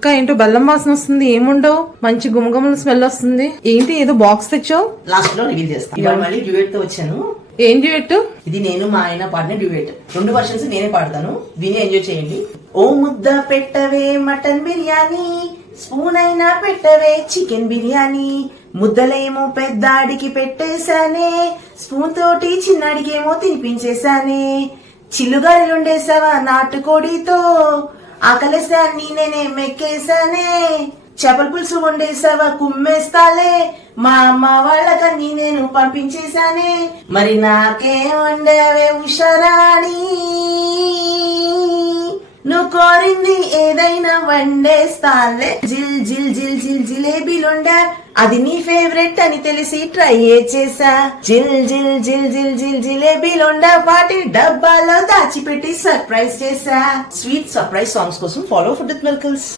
అక్క ఏంటో బెల్లం వాసన వస్తుంది. ఏముండవు, మంచి గుమగుమల స్మెల్ వస్తుంది. ఏంటి ఏదో బాక్స్ తెచ్చావు? లాస్ట్ లో రివీల్ చేస్తాను. ఇవాళ మళ్ళీ డ్యూయట్ తో వచ్చాను. ఏం డ్యూయట్? ఇది నేను మా ఆయన పాడిన డ్యూయట్. 2 వర్షన్స్ నేనే పాడతాను, దీన్ని ఎంజాయ్ చేయండి. ఓ ముద్ద పెట్టవే మటన్ బిర్యానీ, స్పూన్ అయినా పెట్టవే చికెన్ బిర్యానీ, ముద్దలేమో పెద్దాడికి పెట్టేశానే, స్పూన్ తోటి చిన్నాడికేమో తినిపించేశానే, చిల్లుగారెలుండేసావా నాటుకోడితో, ఆకలేసాన్ని నేనే మెక్కేశానే, చేపల పులుసు వండేసావా కుమ్మేస్తాలే, మా అమ్మ వాళ్ళకన్నీ నేను పంపించేశానే, మరి నాకే వండేవే ఉషారాణి, నువ్వు కోరింది ఏదైనా వండేస్తాలే, జిల్ జిల్ జిల్ జిల్ జిలేబీలుండా, అది నీ ఫేవరెట్ అని తెలిసి ట్రై చేసా, జిల్ జిల్ జిల్ జిల్ జిల్ జిలేబీలుండా, వాటి డబ్బాలో దాచిపెట్టి సర్ప్రైజ్ చేసా. స్వీట్ సర్ప్రైజ్ సాంగ్స్ కోసం ఫాలో ఫుడ్ విత్ మిరకల్స్.